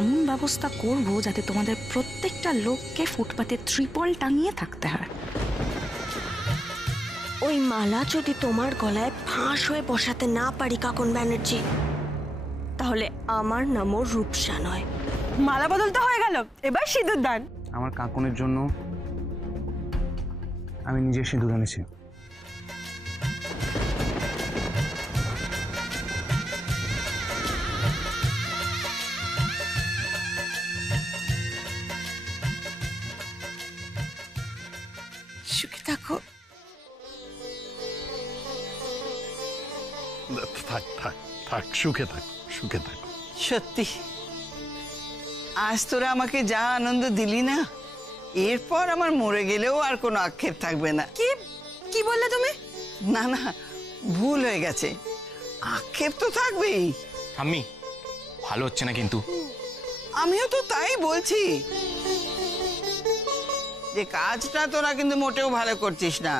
এমন ব্যবস্থা করব যাতে তোমাদের প্রত্যেকটা লোককে ফুটপাতে ত্রিপল টাঙিয়ে থাকতে হয়। ওই মালা যদি তোমার গলায় ফাঁস হয়ে বসাতে না পারি কাকন ব্যানার্জি, তাহলে আমার নামও রূপসা নয়। মালা বদল তো হয়ে গেল, এবার সিঁদুর দান। আমার কাকনের জন্য আমি নিজে সিঁদুর এনেছি। সুখে থাকো। থাক থাক থাক, সুখে থাক, সুখে থাক। সত্যি আজ তোরা আমাকে যা আনন্দ দিলি না, এরপর আমার মরে গেলেও আর কোনো আক্ষেপ থাকবে না। কি কি বললে তুমি? না না, ভুল হয়ে গেছে, আক্ষেপ তো থাকবেই। আমি ভালো হচ্ছে না কিন্তু। আমিও তো তাই বলছি যে কাজটা তোরা কিন্তু মোটেও ভালো করছিস না।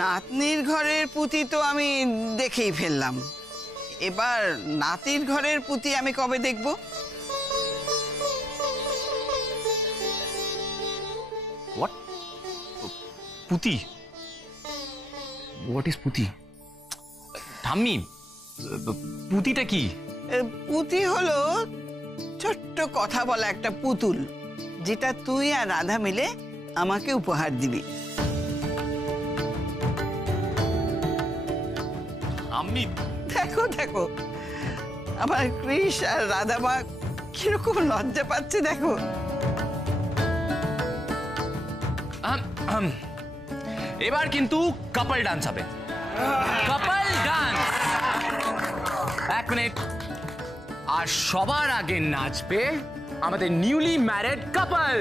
নাতনির ঘরের পুঁতি তো আমি দেখেই ফেললাম, এবার নাতির ঘরের পুঁতি আমি কবে দেখব? হোয়াট? পুঁতি? হোয়াট ইজ পুঁতি? ঠাম্মি, পুঁতিটা কি? পুঁতি হলো ছোট্ট কথা বলা একটা পুতুল, যেটা তুই আর রাধা মিলে আমাকে উপহার দিবি। আমি দেখো দেখো, আমার কৃষ আর রাধা মা কিরকম লজ্জা পাচ্ছে দেখো। এবার কিন্তু কাপল ডান্স হবে। Couple dance. এক মিনিট। আর সবার আগে নাচবে আমাদের নিউলি ম্যারিড কাপল।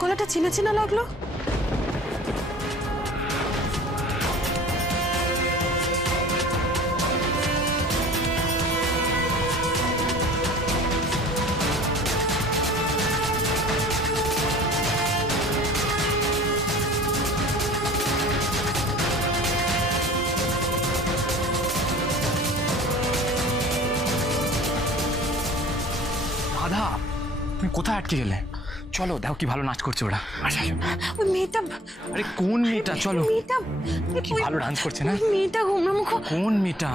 গলাটা চেনা চেনা লাগলো। রাধা, তুমি কোথায় আটকে গেলে? চলো, দেখো কি ভালো নাচ করছে ওরা। ওই মেয়েটা। আরে কোন মেয়েটা? চলো। মেয়েটা কি ভালো ডান্স করছে না? মেয়েটা গোমরামুখ। কোন মেয়েটা?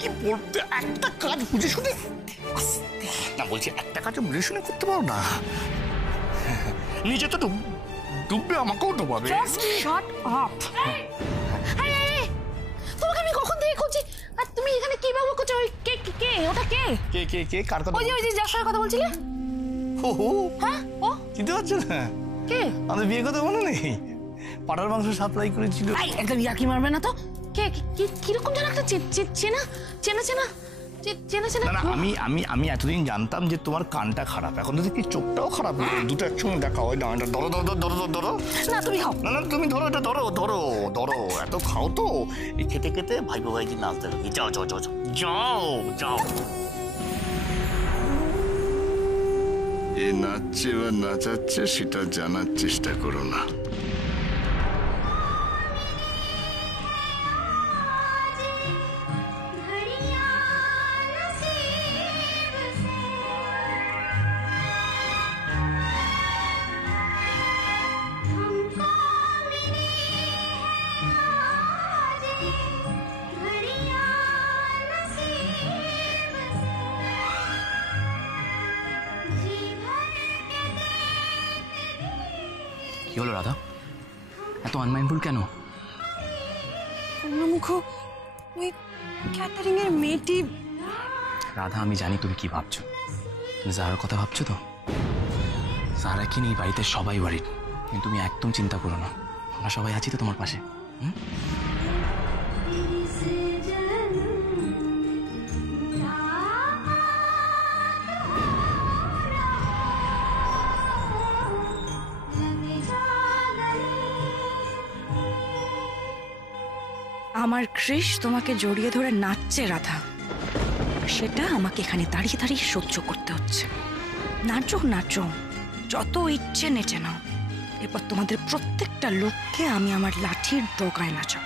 কি করতে একটা কাজ বুঝে শুনে না, বলছি একটা কাজ বুঝে শুনে করতে পারো না? নিজে তো ডুববে, আমাকেও ডুবাবে। Shot up. তোমাকে আমি কখন থেকে খুঁজছি, আর তুমি এখানে কি বাবু করছো? ওই কে কে কে ওটা কে? কে কে কে কার কথা? ওই যে যার সঙ্গে কথা বলছিলে। ও হো, হ্যাঁ ও চিনতে পারছো না? কে? আমাদের বিয়ে কথা মনে নেই? পাটার মাংস সাপ্লাই করেছিল। এই একদম ইয়ার্কি মারবে না তো। কে কিরকম যেন একটা চেনা চেনা চেনা চেনা চেনা। না না, আমি এতদিন জানতাম যে তোমার কানটা খারাপ, এখন তো দেখি চোখটাও খারাপ। দুটো একসঙ্গে দেখা হয় না। এটা ধরো ধরো ধরো ধরো ধরো। না তুমি খাও। না না তুমি ধরো, এটা ধরো ধরো ধরো। এত খাও তো, এই খেতে খেতে ভাইপো ভাইজি নাচতে হবে। যাও যাও যাও যাও যাও। এ নাচছে বা নাচাচ্ছে সেটা জানার চেষ্টা করো না। কি হলো রাধা, এত আনমাইন্ডফুল কেন? মুখ ওই ক্যাটারিং এর মেয়েটি। রাধা, আমি জানি তুমি কি ভাবছো। তুমি যারার কথা ভাবছো তো? যারা কি নেই বাড়িতে, সবাই বাড়ির। কিন্তু তুমি একদম চিন্তা করো না, আমরা সবাই আছি তো তোমার পাশে। আমার কৃষ তোমাকে জড়িয়ে ধরে নাচছে রাধা, সেটা আমাকে এখানে দাঁড়িয়ে দাঁড়িয়ে সহ্য করতে হচ্ছে। নাচো নাচো, যত ইচ্ছে নেচে নাও। এরপর তোমাদের প্রত্যেকটা লোককে আমি আমার লাঠির ডগায় নাচাবো।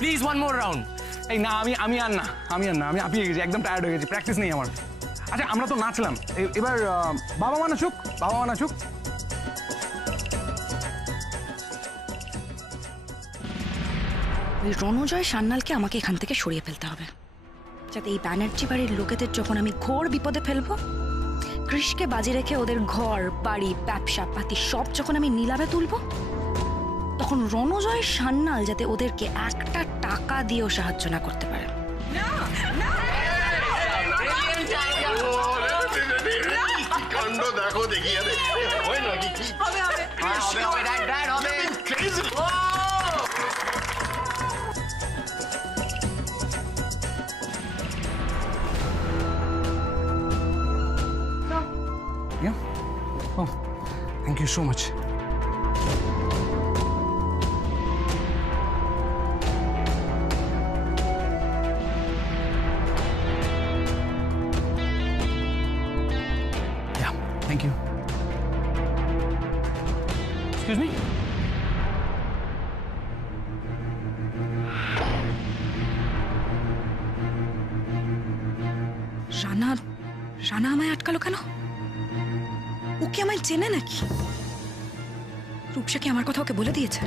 Please one more round. এই না, আমি আর না, আমি হাঁপিয়ে গেছি, একদম টায়ার্ড হয়ে গেছি, প্র্যাকটিস নেই আমার। আচ্ছা আমরা তো নাচলাম, এবার বাবা মা নাচুক, বাবা মা নাচুক। ওই রণজয় সান্যালকে আমাকে এখান থেকে সরিয়ে ফেলতে হবে, যাতে এই ব্যানার্জি বাড়ির লোকেদের যখন আমি ঘোর বিপদে ফেলবো, কৃষকে বাজি রেখে ওদের ঘর বাড়ি ব্যবসা পাতি সব যখন আমি নিলামে তুলবো, তখন রণজয় সান্যাল যাতে ওদেরকে একটা টাকা দিয়েও সাহায্য না করতে পারে। দেখো দেখি Oh, thank you so much. Yeah, thank you. Excuse me? Rana আমায় আটকালো কেন? ও কি আমায় চেনে নাকি? রূপসা কি আমার কথা ওকে বলে দিয়েছে?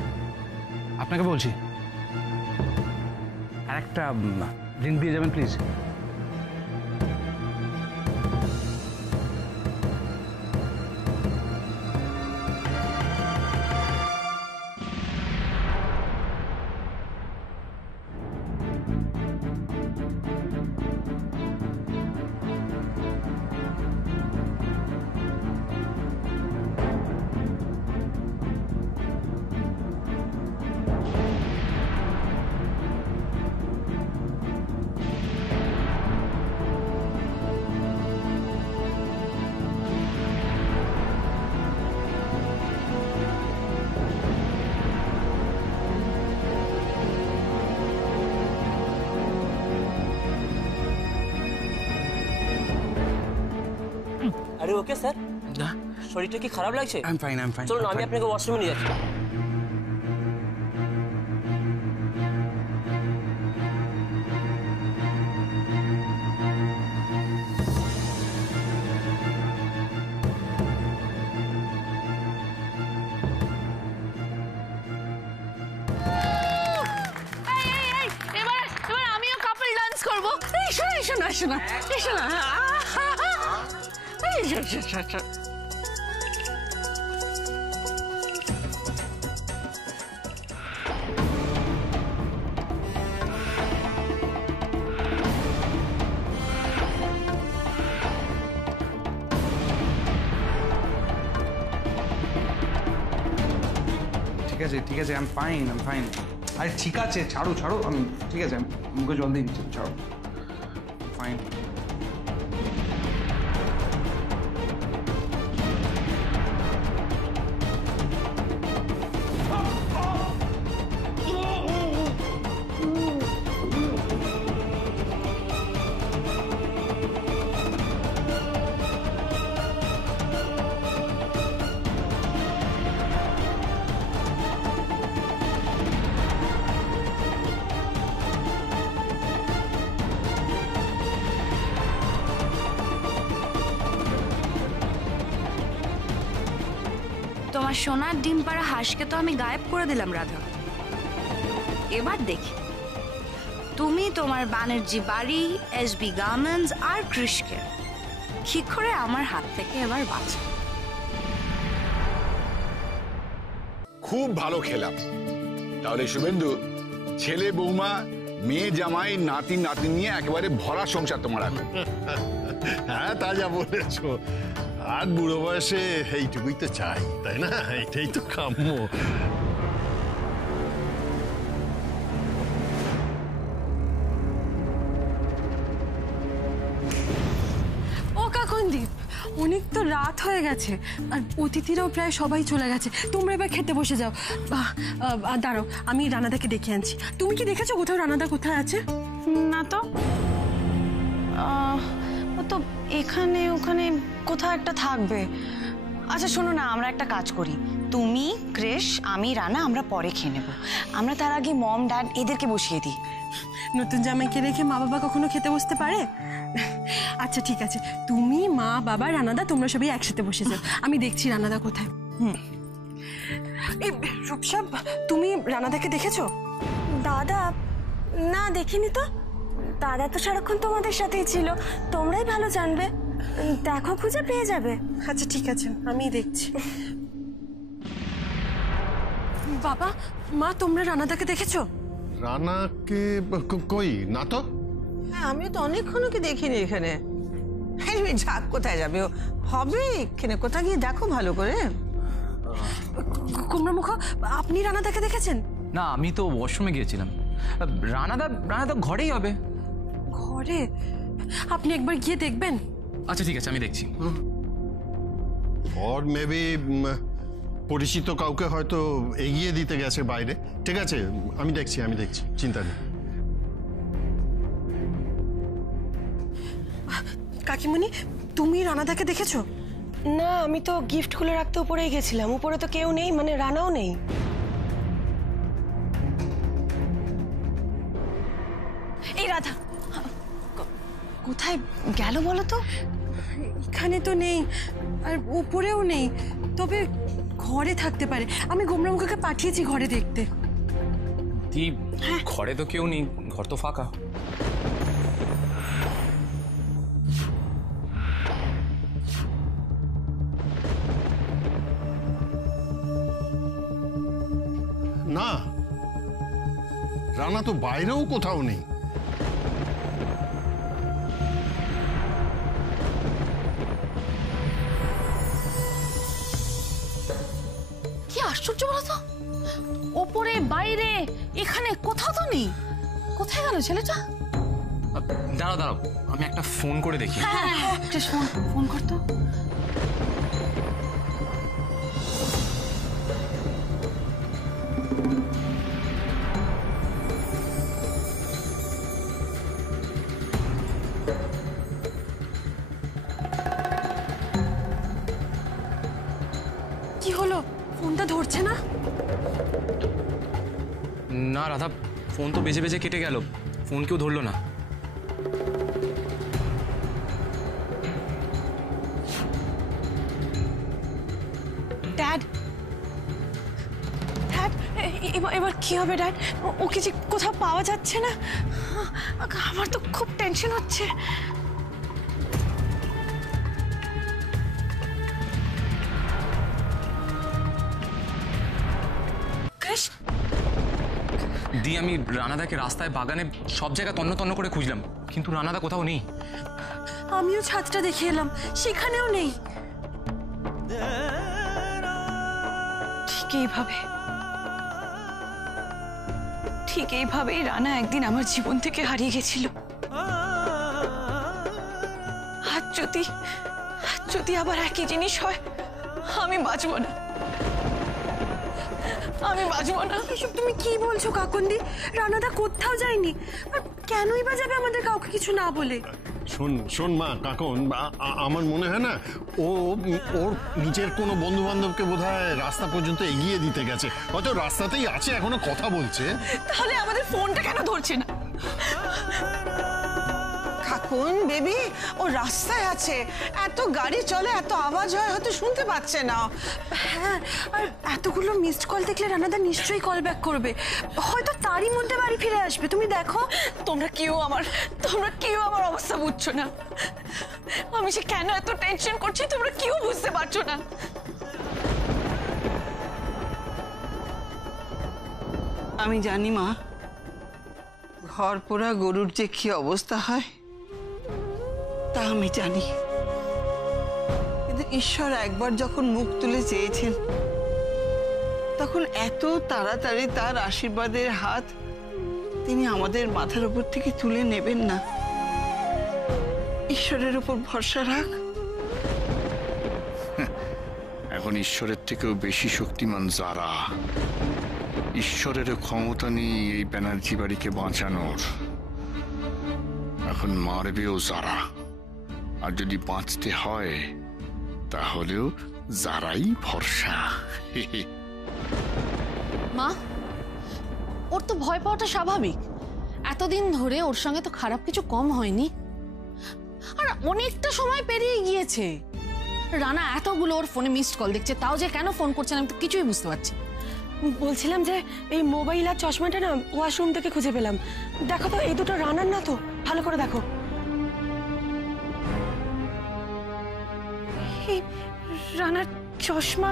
আপনাকে বলছি, আর একটা ড্রিঙ্ক দিয়ে যাবেন প্লিজ। আরে ওকে স্যার, না শরীরটা কি খারাপ লাগছে? আই এম ফাইন চলুন আমি আপনাকে ওয়াশরুমে নিয়ে যাচ্ছি। এবার আমিও কাপল ডান্স করবো। এই শোনা শোনা শোনা শোনা ঠিক আছে, আই এম ফাইন। আরে ঠিক আছে, ছাড়ো আমি, ঠিক আছে, আমি মুখে জল দিয়ে দিচ্ছি, ছাড়ো, ফাইন। তোমার সোনার ডিম পাড়া হাঁসকে তো আমি গায়েব করে দিলাম রাধা। এবার দেখি তুমি তোমার ব্যানার্জি বাড়ি, এসবি গার্মেন্টস আর কৃষকে কি করে আমার হাত থেকে এবার বাঁচো। খুব ভালো খেলাম। তাহলে শুভেন্দু, ছেলে বৌমা, মেয়ে জামাই, নাতি নাতি নিয়ে একেবারে ভরা সংসার তোমার এখন। হ্যাঁ, তা যা বলেছো। আর বুড়ো বয়সে এইটুকুই তো চাই, তাই না? এটাই তো কাম্য। ও কাকনদীপ, অনেক তো রাত হয়ে গেছে আর অতিথিরাও প্রায় সবাই চলে গেছে। তোমরা এবার খেতে বসে যাও। দাঁড়াও, আমি রানাদাকে ডেকে আনছি। তুমি কি দেখেছো কোথাও রানাদা কোথায় আছে? না তো, ও তো এখানে ওখানে কোথাও একটা থাকবে। আচ্ছা শোনো না, আমরা একটা কাজ করি, তুমি, ক্রিশ, আমি, রানা আমরা পরে খেয়ে নেবো। আমরা তার আগে মম ড্যাড এদেরকে বসিয়ে দিই। নতুন জামাইকে রেখে মা বাবা কখনো খেতে বসতে পারে? আচ্ছা ঠিক আছে, তুমি, মা, বাবা, রানাদা তোমরা সবাই একসাথে বসে যাও। আমি দেখছি রানাদা কোথায়। এই রূপসাব, তুমি রানাদাকে দেখেছো? দাদা না, দেখিনি তো। দাদা তো সারাক্ষণ তোমাদের সাথেই ছিল, তোমরাই ভালো জানবে। দেখো, খুঁজে পেয়ে যাবে। আচ্ছা ঠিক আছে, আমি দেখছি। বাবা, মা, তোমরা রানাদাকে দেখেছো? রানাকে কই না তো। হ্যাঁ, আমিও তো অনেকক্ষণ ওকে দেখিনি এখানে। যাক, কোথায় যাবে ও? হবে এখানে, কোথায় গিয়ে দেখো ভালো করে। কুমড়ামুখ, আপনি রানাদাকে দেখেছেন? না, আমি তো ওয়াশরুমে গিয়েছিলাম। রানাদা ঘরেই হবে। ঘরে? আপনি একবার গিয়ে দেখবেন? আচ্ছা ঠিক আছে, আমি দেখছি। ওর মেবি পরিচিত কাউকে হয়তো এগিয়ে দিতে গেছে বাইরে। ঠিক আছে, আমি দেখছি, চিন্তা নেই। কাকিমণি, তুমি রানাদাকে দেখেছো? না, আমি তো গিফট খুলে রাখতে উপরেই গেছিলাম। উপরে তো কেউ নেই, মানে রানাও নেই। এই রাধা কোথায় গেল বলো তো? এখানে তো নেই, আর উপরেও নেই, তবে ঘরে থাকতে পারে। আমি গোমরামুখকে পাঠিয়েছি ঘরে দেখতে। ঘরে তো কেউ নেই, ঘর তো ফাঁকা। না, রানা তো বাইরেও কোথাও নেই। কি আশ্চর্য বলো তো, ওপরে বাইরে এখানে কোথাও তো নেই। কোথায় গেল ছেলেটা? দাঁড়াও, আমি একটা ফোন করে দেখি। হ্যাঁ, ফোন করতো। রাধা, ফোন তো বেজে বেজে কেটে গেল, ফোন কেউ ধরলো না। ড্যাড, ড্যাড, এবার কি হবে ড্যাড? ওকে যে কোথাও পাওয়া যাচ্ছে না, আমার তো খুব টেনশন হচ্ছে। ক্রিশ, দি, আমি রানাদাকে রাস্তায়, বাগানে, সব জায়গায় তন্ন তন্ন করে খুঁজলাম, কিন্তু রানাদা কোথাও নেই। আমিও ছাদটা দেখে এলাম, সেখানেও নেই। ঠিক এইভাবেই রানা একদিন আমার জীবন থেকে হারিয়ে গেছিল। আজ যদি আবার একই জিনিস হয়, আমি বাঁচবো না, আমি বাঁচবো না। এসব তুমি কি বলছো কাকুন্দি? রানাদা কোথাও যায়নি, আর কেনই বা যাবে আমাদের কাউকে কিছু না বলে? শোন মা, কাকন, আমার মনে হয় না ও ওর নিজের কোনো বন্ধু বান্ধবকে বোধহয় রাস্তা পর্যন্ত এগিয়ে দিতে গেছে, হয়তো রাস্তাতেই আছে, এখনো কথা বলছে। তাহলে আমাদের ফোনটা কেন ধরছে না? কাকুন বেবি, ও রাস্তায় আছে, এত গাড়ি চলে, এত আওয়াজ হয়, হয়তো শুনতে পাচ্ছে না। হ্যাঁ, আর এতগুলো মিসড কল দেখলে রানাদা নিশ্চয়ই কল ব্যাক করবে, হয়তো তারই মধ্যে বাড়ি ফিরে আসবে। তুমি দেখো। তোমরা কেউ আমার অবস্থা বুঝছো না। আমি সে কেন এত টেনশন করছি তোমরা কেউ বুঝতে পারছো না। আমি জানি মা, ঘর পোড়া গরুর যে কি অবস্থা হয় তা আমি জানি, কিন্তু ঈশ্বর একবার যখন মুখ তুলে চেয়েছেন, তখন এত তাড়াতাড়ি তার আশীর্বাদের হাত তিনি আমাদের মাথার উপর থেকে তুলে নেবেন না। ঈশ্বরের উপর ভরসা রাখ। এখন ঈশ্বরের থেকেও বেশি শক্তিমান যারা, ঈশ্বরের ক্ষমতা নেই এই ব্যানার্জি বাড়িকে বাঁচানোর। এখন মারবেও যারা, আর যদি বাঁচতে হয় তাহলেও যারাই ভরসা। মা, ওর তো ভয় পাওয়াটা স্বাভাবিক, এতদিন ধরে ওর সঙ্গে তো খারাপ কিছু কম হয়নি, আর অনেকটা সময় পেরিয়ে গিয়েছে। রানা এতগুলো ওর ফোনে মিসড কল দেখছে, তাও যে কেন ফোন করছে না আমি তো কিছুই বুঝতে পারছি। বলছিলাম যে এই মোবাইল আর চশমাটা না ওয়াশরুম থেকে খুঁজে পেলাম। দেখো তো, এই দুটো রানার না তো? ভালো করে দেখো। এই রানার চশমা,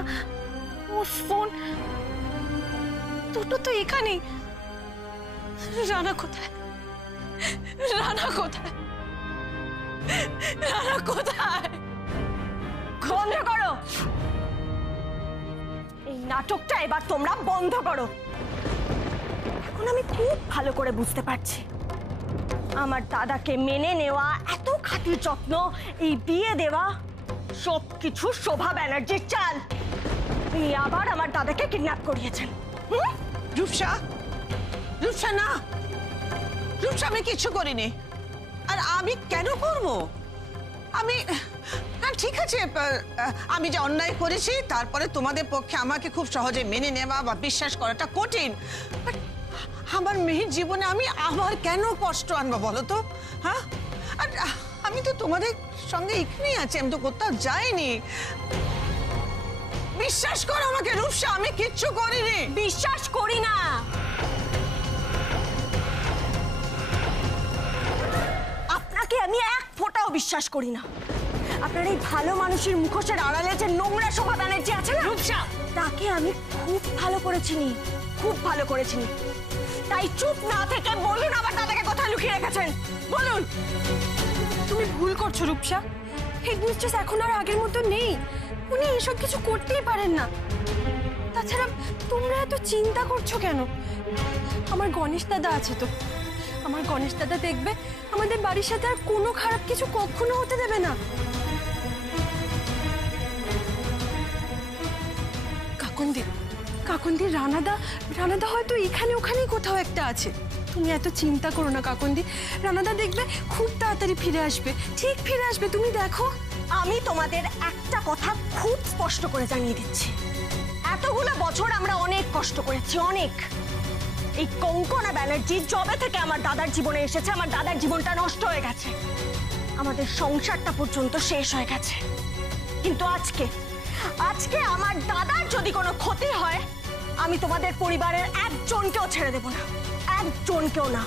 ওর ফোন, দুটো তো এখানেই। রানা কোথায়? রানা কোথায়? রানা কোথায়? বন্ধ করো এই নাটকটা, এবার তোমরা বন্ধ করো। এখন আমি খুব ভালো করে বুঝতে পারছি, আমার দাদাকে মেনে নেওয়া, এত খাতির যত্ন, এই বিয়ে দেওয়া, সবকিছু শোভা ব্যানার্জির চাল। উনি আবার আমার দাদাকে কিডন্যাপ করিয়েছেন। রূপসা, রূপসা না, রূপসা আমি কিছু করিনি। আর আমি কেন করব? আমি, হ্যাঁ ঠিক আছে, আমি যে অন্যায় করেছি তারপরে তোমাদের পক্ষে আমাকে খুব সহজে মেনে নেওয়া বা বিশ্বাস করাটা কঠিন। আমার মেয়ের জীবনে আমি আবার কেন কষ্ট আনবো বলো তো? হ্যাঁ, আর আমি তো তোমাদের সঙ্গে এখানেই আছি, আমি তো কোথাও যাইনি। বিশ্বাস করো আমাকে রূপসা, আমি কিচ্ছু করিনি। বিশ্বাস করি না। আপনাকে আমি এক ফোঁটাও বিশ্বাস করি না। আপনার এই ভালো মানুষের মুখোশের আড়ালে যে নোংরা শোভা ব্যানার্জি আছে না, রূপসা, তাকে আমি খুব ভালো করে চিনি, খুব ভালো করে চিনি। তাই চুপ না থেকে বলুন আমার দাদাকে কোথায় লুকিয়ে রেখেছেন, বলুন। তুমি ভুল করছো রূপসা, হেডমিস্ট্রেস এখন আর আগের মতো নেই, উনি এসব কিছু করতেই পারেন না। তাছাড়া তোমরা এত চিন্তা করছো কেন? আমার গণেশ দাদা আছে তো, আমার গণেশ দাদা দেখবে আমাদের বাড়ির সাথে আর কোনো খারাপ কিছু কখনো হতে দেবে না। কাকন্দি, রানাদা হয়তো এখানে ওখানেই কোথাও একটা আছে। তুমি এত চিন্তা করো না কাকন্দি, রানাদা দেখবে খুব তাড়াতাড়ি ফিরে আসবে, ঠিক ফিরে আসবে, তুমি দেখো। আমি তোমাদের একটা কথা খুব স্পষ্ট করে জানিয়ে দিচ্ছি, এতগুলো বছর আমরা অনেক কষ্ট করেছি, অনেক। এই কঙ্কনা ব্যানার্জি জবে থেকে আমার দাদার জীবনে এসেছে আমার দাদার জীবনটা নষ্ট হয়ে গেছে, আমাদের সংসারটা পর্যন্ত শেষ হয়ে গেছে। কিন্তু আজকে আজকে আমার দাদার যদি কোনো ক্ষতি হয় আমি তোমাদের পরিবারের একজনকেও ছেড়ে দেব না, একজনকেও না।